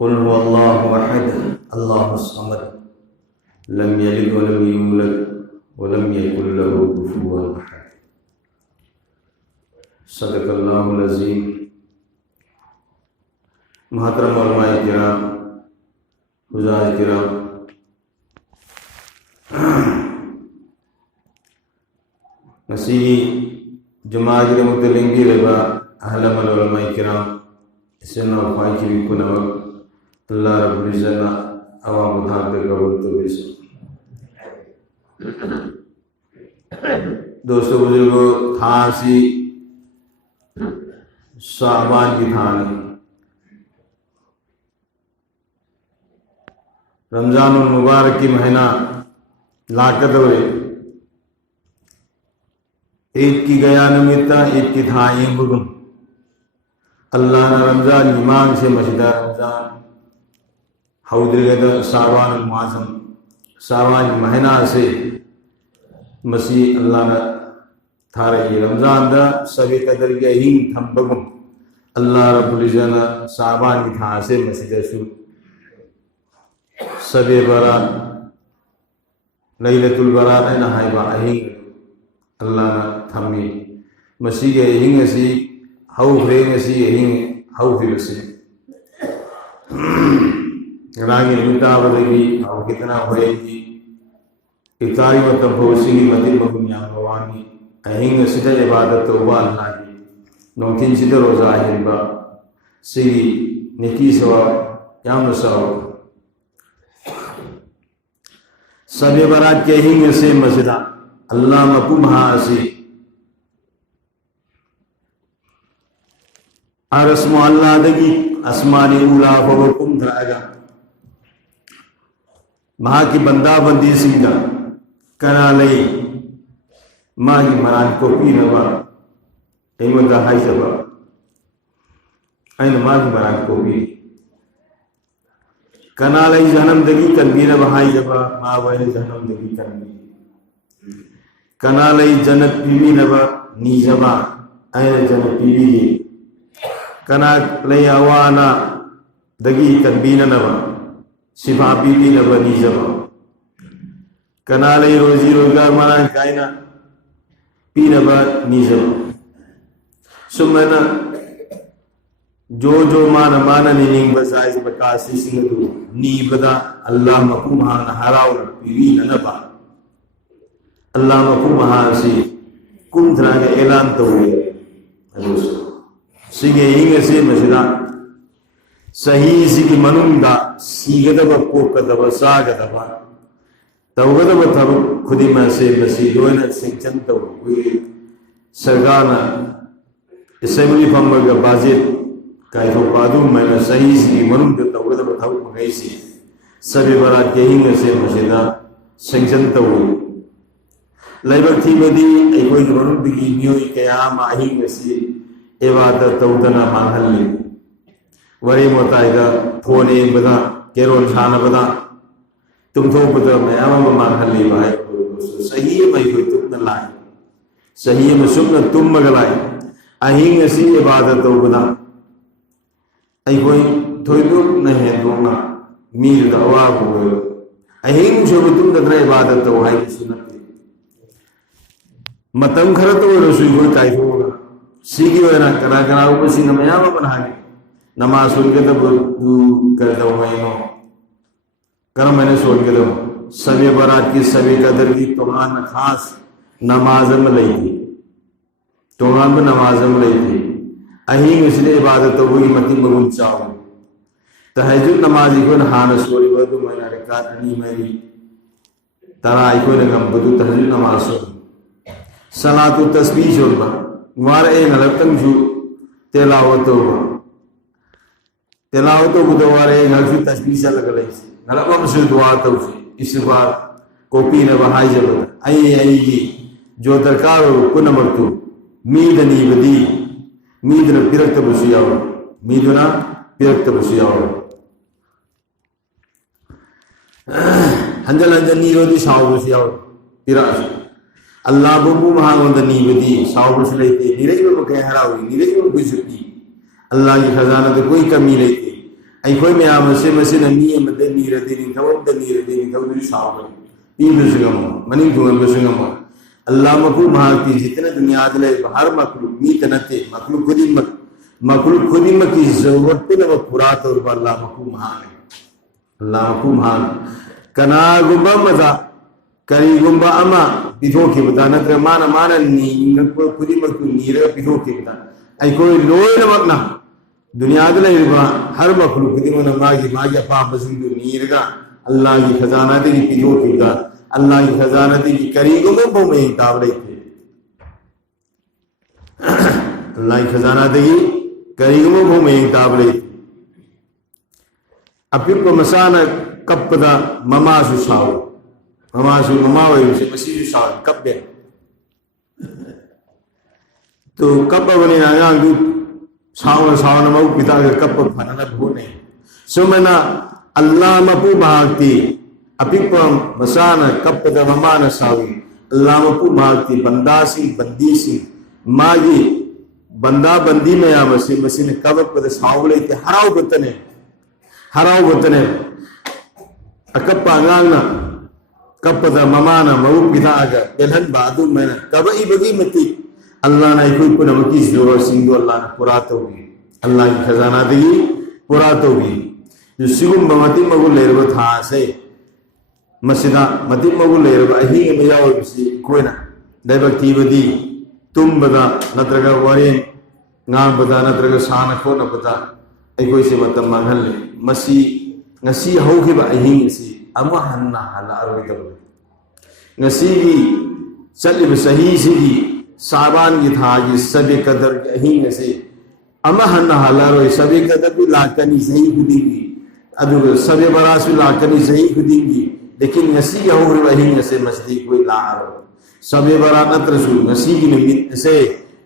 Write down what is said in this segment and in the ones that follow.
कुल हुवल्लाहु अहद अल्लाहुस समद लम यलिद वलम यूलद वलम यकुल लहू कुफुवन अहद। सदक़ल्लाहुल अज़ीम। मुहतरम उलमाए किराम, हुज़ार किराम, नसीही जुमा की मुतलिंगी लेबा अहलमल उलमाए किराम इसना ख्वाही की भी कुनवक अल्लाह रब्बुल इज़्ज़त अवाम उधार के कबूल तो बेस। दोस्तों बुजुर्गों, था सी शाबान की थानी रमजान मुबारक की महीना लाकत वे ईद की गया नमिता ईद की थाई बुगम अल्लाह ने रमजान ईमान से मशीदा रमजान हौदरगद सावान मुआज़म सावान महीना से मसीह अल्लाह ने थारे रमजान दा सभी कदर के हिंग थम बगम अल्लाह रब्बुल इज़्ज़त सावान की था से मसीदा शु सबे बरात लैलतुल बरात है ना हाय बा हिंग अल्लाह ने थमी मसीह के हिंग सी हाउ फ्रेंग सी हिंग हाउ फिर से रागी लुटा बदगी हाउ कितना होएगी इकारी मतलब भोसी मति मगुनिया भवानी हिंग सिदा इबादत तौबा अल्लाह की नौकिन सिदा रोजा हिंबा सिगी निकी सवा याम सवा सबे बरात के हिंग से मस्जिदा अल्लाह मकुम हासी अरस्म अल्लाह दगी अस्मानी उला फवकुम धरागा माँ की बंदा बंदी सिंगा कना लई माँ की मरान को पी नवा एमदा हाई सबा ऐन माँ की मरान को पी कना लई जन्म दगी कनबी न बहाई जबा माँ वही जन्म दगी कनबी कना लई जनत पीवी नबा नी जबा ऐन जनत पीवी कना लई अवाना दगी कनबी न नबा सिफा पीवी नबा नी जबा कना लई रोजी रोजगार मना कायना पी नबा नी जबा सुमना जो जो मान मान निंग बसाइस बकासी सिंगदु नी बदा अल्लाह मकुम हान हराव पीवी नबा अल्लाह मकुम हान सी कुम धरा के ऐलान तो हुए दोस्तों सिगे इंग से मशरा सही सिगी मनुंगा सीगदब कोकदब सागदब तवगदब तब खुदी में से मसी लोना सिंचन तो हुए सरकार असेंबली फंबर का बाजेट कायदो पादू मैंने सही सिगी मनुंगा तवगदब तब मंगाई सी सभी बरात के इंग से मशीदा सिंचन तो हुए लाइबर थी मदी कोई मनुंगी न्यू क्या माहिंग सी इबादत तौदना मांगली वरी मोताइदा फोन बदा केरोल छान बदा तुम थो बदा मैम मांगली भाई सही में कोई तुम न लाए सही में सुन तुम मगलाए अहिंग सी इबादत तौदना कोई थोड़ी न है दोना मीर दवा को अहिंग जो तुम दरा इबादत तो है सुनत मतम खरा तो रसोई कोई कायदो सीगी वना करा करा ऊपर सी नमयामा बना के नमाज सुन के तब कर दो महीनों करम मैंने सुन के दो सभी बरात की सभी कदर की तोहान खास नमाज में लई थी तोहान में नमाज में लई थी अहिंग इसलिए इबादत तो हुई मती मरुन चाहो तहज्जुद नमाज को हान सोरी वदु मैंने रिकात नहीं मेरी तरा को ने गम बदु तहज्जुद नमाज सुन सलातु तस्बीह जोरबा वार ए नलतम जु तेलावतो बुधवार ए नलफी तस्बीह से लग लई नलबम से दुआ तो इस बार कॉपी ने बहाई जब आई जो दरकार हो कुन मरतु मीद नी बदी मीद न पिरक्त बुसियाओ मीदना पिरक्त बुसियाओ हंजल हंजल नी रोदी साओ बुसियाओ पिरास अल्लाह बुबु महावंद नीबदी साउस लेते निरई में कह हरावी निरई में गुजरती अल्लाह की खजाना तो कोई कमी लेती ꯑꯩꯈꯣꯏ ꯃꯌꯥꯝ ꯑꯁꯤ ꯃꯁꯤꯅ ꯃꯤ ꯑꯃꯗ ꯅꯤꯔꯗꯤ ꯅꯤꯡꯊꯧ ꯑꯃꯗ ꯅꯤꯔꯗꯤ ꯅꯤꯡꯊꯧꯗꯨꯁꯨ ꯁꯥꯎꯒꯅꯤ ꯄꯤꯕꯁꯨ ꯉꯝꯃꯣꯏ ꯃꯅꯤꯡ ꯊꯨꯡꯍꯟꯕꯁꯨ ꯉꯝꯃꯣꯏ अल्लाह मखलूक महाक्ति जितने दुनिया ले हर मखलूक मी तनते मखलूक खुदिमत की जरूरत पे न पूरा तौर पर अल्लाह मखलूक महान है अल्लाह मखलूक महान कना गुंबा मजा करी गुंबा अमा पिधो की बता नत्र माना माना नी खुदिमत को नीरे पिधो की बता आई कोई लोय न मगना दुनिया ले हर मखलूक खुदिमत मागी अपा बसिंदु नीरगा अल्लाह की खजाना दे की पिधो की बता अल्लाह की खजाना दी करीगों में बहु में ताबले थे अल्लाह की खजाना दी करीगों में बहु में ताबले थे अपिर को मसाना कब पता ममा सुसाओ ममा वही उसे मसीह सुसाओ कब दे तो कब बने आया अंगू साव न मऊ पिता के कब फना न भूने सुमना अल्लाह मपू भागती अपिपम मसाना कपद ममान सावी अल्लाह मपू भागती बंदासी बंदीसी मागी बंदा बंदी में या मसी ने कब पद सावले ते हराव बतने अकप्पा गांगना कपद ममाना मऊ पिता आगा बेलहन बादू मैंने कब इबगी मती अल्लाह ने कोई पुनः मकी जोर सिंधु अल्लाह ने पुरातोगी अल्लाह की खजाना देगी पुरातोगी जो सिगुम बमती मगु लेरबो था से मसिदा मति मगु लेरबा अहिंग में यावबसी कोइना दैबक तीबदी तुम्बदा नत्रगा वरेन ngaबदा नत्रगा साना खोना बदा अखोई से मतम मांगहले मसी ngasi haukiba ahingi si ama hanna hala arwidab ngasi gi chalib sahi sigi saban gi thagi sabe kadar ahingi si ama hanna hala roi sabe kadar bi lakani sahi gudingi adu sabe barasu lakani sahi gudingi लेकिन ngasi yahu ahingi se masdi koi la aro sabe baranat rasul ngasi gi nimit se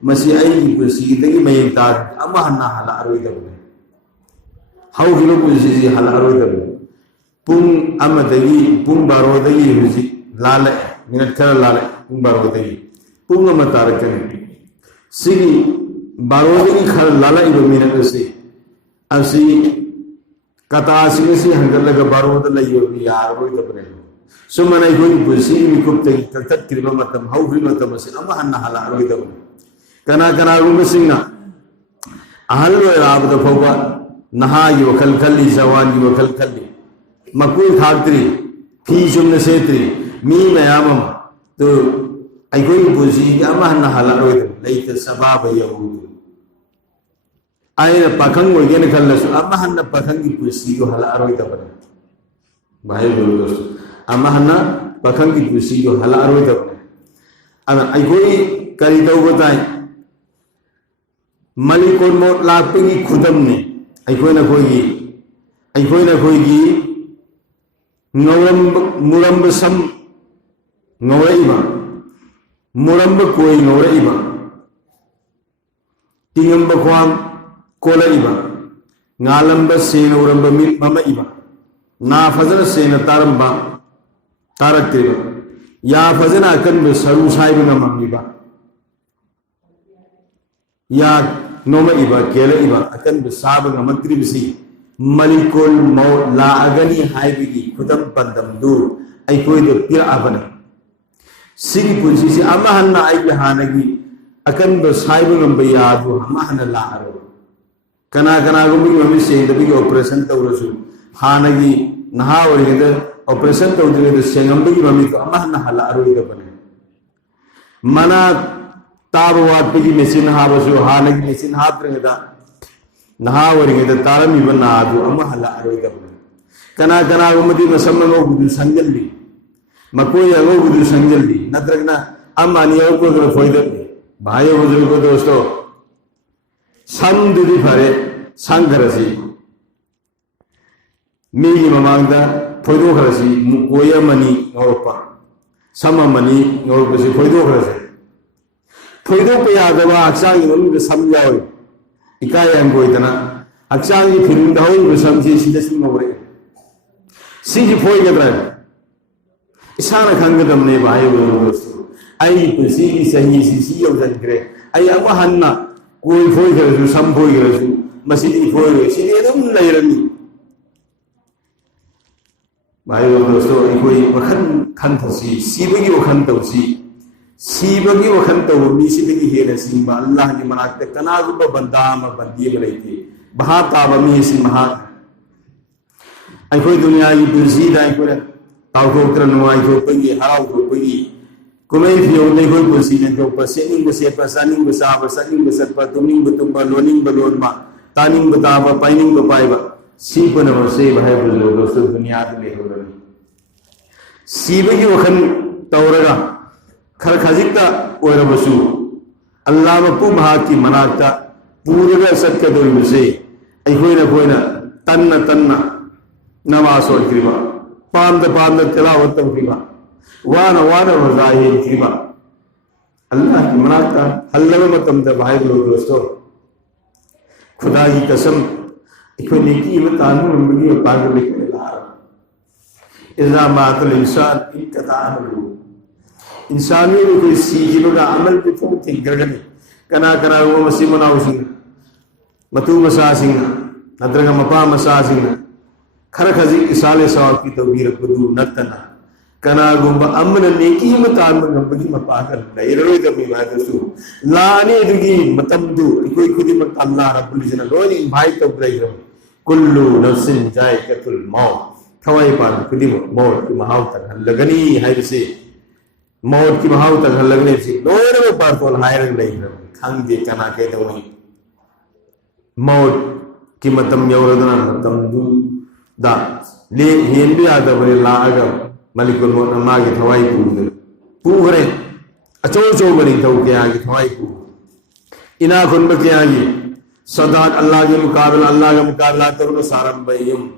masi ai gi pusi dagi mayin ta ama hanna hala arwidab how गिलो पुजी हलारो दब पुंग अमदगी पुंग बारोदगी हुजी लाले minute खरा लाले पुंग बारोदगी पुंग अम तारकन सिगी बारोदगी खर लाला इबो minute से असि कता सिगसी हंगलगा बारोद लयो यार रोय दबरे सुमनै गोई पुसी मिकुप्ते तत क्रिबा मतम हाउ गिलो मतम से अम हन्ना हलारो दब कना कना रुम सिंगना अहल राबद फोबा नहा की वखल खल्ली जवान की वखल खल्ली मकुल खात्री फी चुमने सेत्री मी मयामम तो अगोई पुजी अमा नहाला रोय लेते सबाब यहूद आयन पखंग वगेन खल्लसु अमा हन्न पखंग की पुसी को हला रोय दबने भाई दोस्त अमा हन्न पखंग की पुसी को हला रोय दबने अन अगोई करी दो बताए मलिकोन मोट लापी खुदम ने अखोना खोगी मुरंब सम ngौरइबा मुरंब कोई ngौरइबा तिंगंब ख्वाम कोलइबा ngalamba sena uramba mit mamaiba na fazana sena taramba taraktiba ya fazana kan be saru saiba ngamamiba ya नोमा इबा केले इबा अकन बिसाब नमत्री बिसी मलिकुल मौत ला अगनी हाइबिगी खुदम पंदम दूर आई कोई दो पिया अबने सिरी पुंसी से अमा हन्ना आई बिहानगी अकन बिसाइब नंबर यादु अमा हन्ना ला अरो कना कना गुमी मम्मी से दबी ऑपरेशन तौरसु हानगी नहा वरिगे ऑपरेशन तौदरे दे सेंगंबगी मम्मी तो अमा हन्ना हला अरो इदबने मना ताब वाटपगी मेसिन हाबसु हानगी मेसिन हात्रंगदा नहावरिगेदा तारमिबा नादु अमा हला अरोइदब कना कना गुमदी मसम्मनो गुदु संजल्ली मकोय अगो गुदु संजल्ली नत्रगना अमानी अगो गुदु फोइदब भाई बुजुर्ग दोस्तों संदुदी फरे संगरसी मीगी ममांगदा फोइदो खरसी मुकोय मनी ngorpa sama mani ngorpasi फोइदो खरसी फोइदो पे यादवा अक्षांग मनुद सम यावे इकाय अंगोइदना अक्षांग फिरिंद हौ समझी सिदसि मवरे सिजि फोइगद्रा इसाना खंगदमने भाई दोस्तों आई पुसी सही सिसी यौजनग्रे आई अमा हन्ना कोई फोइगरसु सम फोइगरसु मसिदि फोइगे सिदि एकदम लैरनी भाई दोस्तों अखोई वखन खंथसी सीबगी वखन तौसी सीबगी वखन तौ मीसिदगी हेन सिंबा अल्लाह की मनाकते कनागुब बंदाम बंदी बलैते बहा ताब मीसी महा अखोई दुनिया की पुरसीदा अखोई ताउथोक्तर नुवाई थोपगी हराउ थोपगी कुमई फियोने अखोई पुरसीने थोप सेनिंग सेप सानिंग साब सनिंग सत्प तुनिंग तुंबा लोनिंग लोनमा तानिंग ताब पाइनिंग पाइबा सीपन से भाई दोस्तों दुनिया लेहरनी सीबगी वखन तौरगा खर खजिकता ओरबसु अल्लाह मपु महाकी मनाकता पूरगा सत्कदोरिबसे अखोइना तन्ना तन्ना नमाज सोलक्रिबा पांद तिलावत तौरिबा वाना वाना वजाहि क्रिबा अल्लाह की मनाकता हल्लवा मतमदा भाई दोस्तों खुदा की कसम इको नेकी बतानु नंबरी पागल लिखने ला इज़ा मातल इंसान इनकतानु इंसान में कोई सीखी बगा अमल पे तो थिंकरगने कना कना वो मसी मनाउसिंग मतु मसासिंग नद्रगा मपा मसासिंग खर खजी इसाले सवाब की तवीर कुदू नतना कना गुंबा अमन नेकी बतानु नंबरी मपागल लैरोय दमी बादसु लाने दुगी मतमदु कोई खुदी मत अल्लाह रब्बुल इज्जत लोनी भाई तो ब्राइरम कुल्लु नफ्सिन जायकतुल मौत थवाई पान खुदी मौत की महाव तक लगनी है से मौत की महाव तक लगने से लोरे में पार तो हायर नहीं खंग दे कना के तो नहीं मौत की मतम यौरदना मतम दु दा ले हेन भी आदा बरे लागा मलिकुल मौत मा की थवाई पूरे अचो चो बनी तो के आगे थवाई पू इना खुन के आगे सदात अल्लाह के मुकाबला तरुण सारम बयम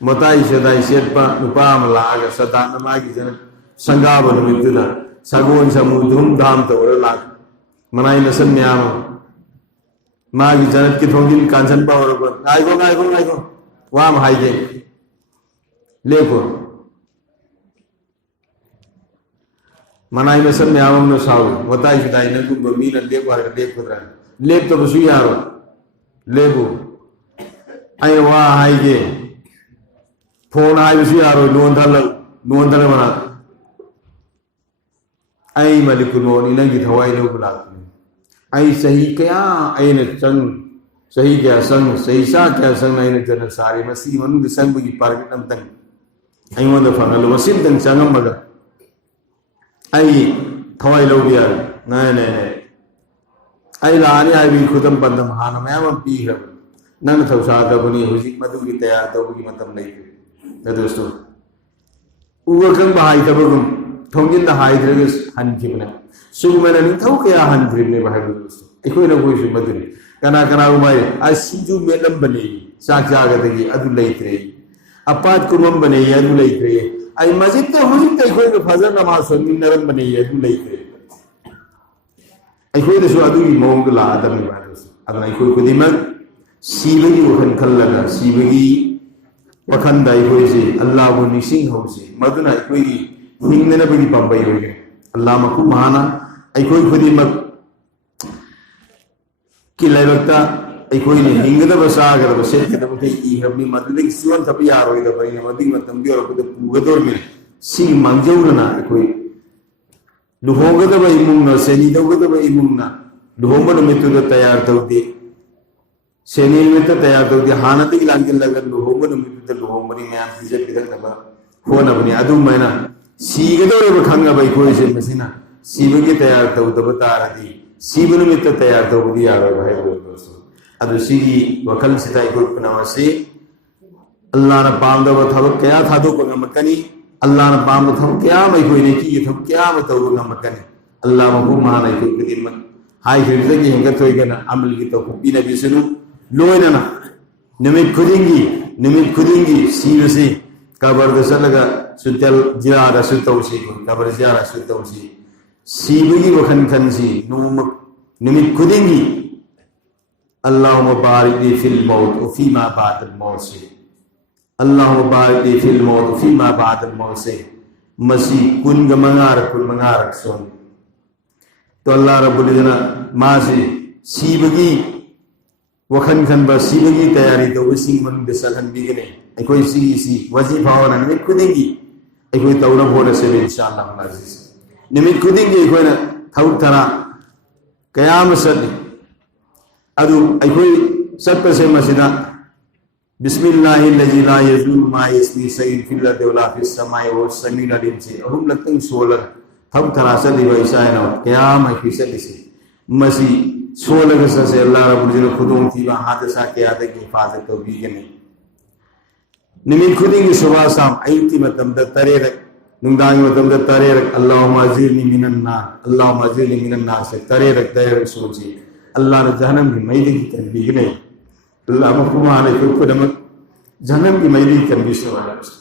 मताई सदाई शेरपा नुपाम लाग सदा नमागी जन संगाबन मितुदा सगोन समु धूमधाम तौर लाग मनाई नसन म्याम मागी जनत की थोंगिन कांचन पावर पर आइगो वाम हाइगे लेको मनाई नसन म्याम न साव मताई सदाई न गुब मीन लेको हर लेको रा लेप तो बसु यारो लेबु आई वा हाइगे फोन आई बसु यारो नोंदल मना आई मलिकुल मौत नंगी थवाई लो बुला आई सही क्या आई ने संग सही क्या संग सही सा क्या संग आई ने जन सारी मसी मनु संग की पार्क नम तंग आई वंद फंगल मसिन तंग संगम मगा आई थवाई लो बिया नहीं आई लाने आई भी खुदम बंदम हान मैं पी है नंग थौसाद बनी हुजिक मधु की तैयार तो की मतलब नहीं थे दोस्तों उगकं बहाई तबगुम थोंगिन द हाई द्रगस हनखिबना सुगमन नि थौ कया हनद्रिबने बहाई दोस्तों इकोइ न कोइ सु मदुनि कना उमाय आ सिजु मेलम बने साक जागदगी अदु लैत्रे अपात कुमम बने अदु लैत्रे आई मस्जिद ते हुजिक ते कोइ फजर नमाज सोमिन नरम बने अदु लैत्रे अखोदसु अदुगी मौंग लादमी बादस अदना अखोय खुदिमक सीबगी वखन खल्लगा सीबगी वखन दाई होइसे अल्लाह बु निसिंग होसे मदुना अखोय हिंगना बगी पंबई होगे अल्लाह मकु महाना अखोय खुदिमक की लाइबक्ता अखोय ने हिंगदा बसागर बसेत दबते ई हबनी मदुदे सुवन थप यारोय दबई मदि मतम बि और पुगदोर में सी मंजौरना अखोय लुहोंगदब इमुंगना सेनीदब इमुंगना लुहोंग नमित्तुदा तैयार तौदे सेनी निमित्त तैयार तौदे हानति लांगिल लगा लुहोंग नमित्तुदा लुहोंगनी म्याम पिजे पिदकनबा होनबनी अदुमैना सीगदोरब खंगबा इकोइसे मसिना सीबगे तैयार तौदब तारदी सीब निमित्त तैयार तौबदी यारो भाई दोस्तों अदु सीगी वकल सिता इको पनवसे अल्लाह न पामदब थबक क्या थादो पगमकनी अल्लाह न पाम थम क्या मैं कोई ने की थम क्या मत होगा मकने अल्लाह मबू मान आई कोई दिन मन हाई फिर की हंगत होएगा अमल की तो भी नबी सुनो लोयना निमित खुदेंगी सीव से कबर दसलगा सुतल जियारा सुतौसी कबर जियारा सुतौसी सीबगी वखन खनसी नूम निमित खुदेंगी अल्लाहुम्मा बारिक फिल मौत व फीमा बादल मौत से अल्लाहुम्मा बारिक फिल मौत व फीमा बादल मौत से मसी कुन मंगारक सोन तो अल्लाह रब्बुल इज्जत मासे सीबगी वखन खनबा सिबगी तैयारी तौबसिंग मनुंग चलहनबीगने अखोई सिगी वजीफा होना निमित खुदिंगी अखोई तौरब होना से इंशाअल्लाह अजीज निमित खुदिंगी अखोई थौक थरा कयाम सदी अदु अखोई सत्पसे मसिदा बिस्मिल्लाहिल्लज़ी ला यज़ुरु मा यस्मी सय्यिन फिल अर्दि वला फिस समाई व समीउल अलीम से अहुम लतंग सोलर थौक थरा सदी वैसायना कयाम अखोई सदी मसी सोलग से अल्लाह रब्बुल इज्जत खुदों थी वहां हादसा के आदे की हिफाजत तो भी नहीं निमित खुदिंगी सुबह शाम अयती मतम द तरेरक नुंदांग मतम द तरेरक अल्लाहुम्मा अज़िरनी मिनन नार अल्लाहुम्मा अज़िरनी मिनन नार से तरेरक सोची अल्लाह ने जहन्नम की मैदी की तनबीह नहीं अल्लाह मफहूम आले को जहन्नम की मैदी की तनबीह से